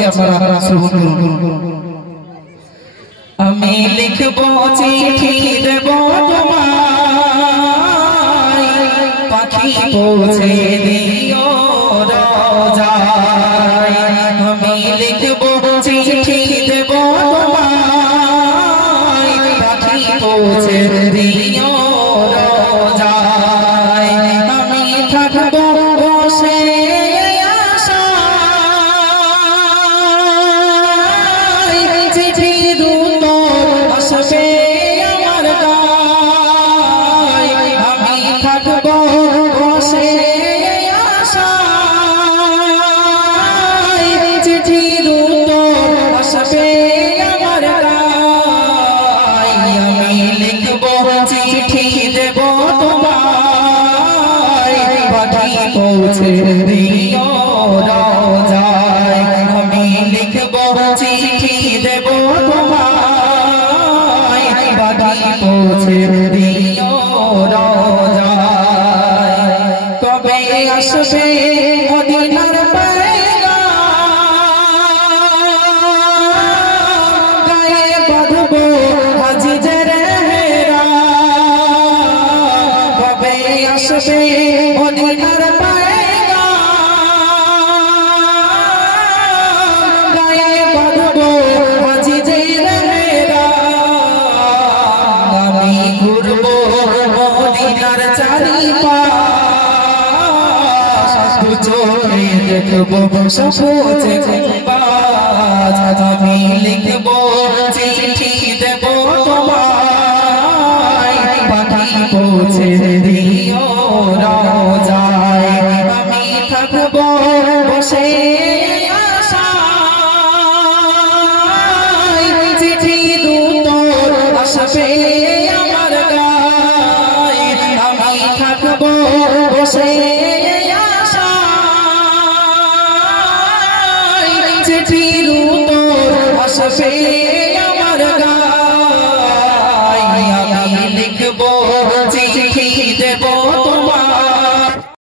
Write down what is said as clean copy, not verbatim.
চাচ্ছি আপনারা শ্রবণ করুন। আমি লিখব চিঠি দেব তোমায়, পাখি পৌঁছে দিও রোজায়। আমি লিখব চিঠি দেব তোমায়, পাখি পৌঁছে দিও রোজায়। আমি থাকব বসে পৌঁছে দিও রোজায়। আমি লিখব চিঠি দেব তোমায়, পাখি পৌঁছে দিও রোজায়। কবে আসবে মদিনার পয়গাম, গায়ে বাঁধব হাজিদের হেরাম। কবে আসবে মদিনার দেখব সবুজ গাছ। আমি লিখব চিঠি দেব তোমায়, পাখি পৌঁছে দিও রোজায়। আমি থাকব বসে আশায়, চিঠি দূত আসবে আমার গায়ে। আমি থাকব বসে চিঠি দূত আসবে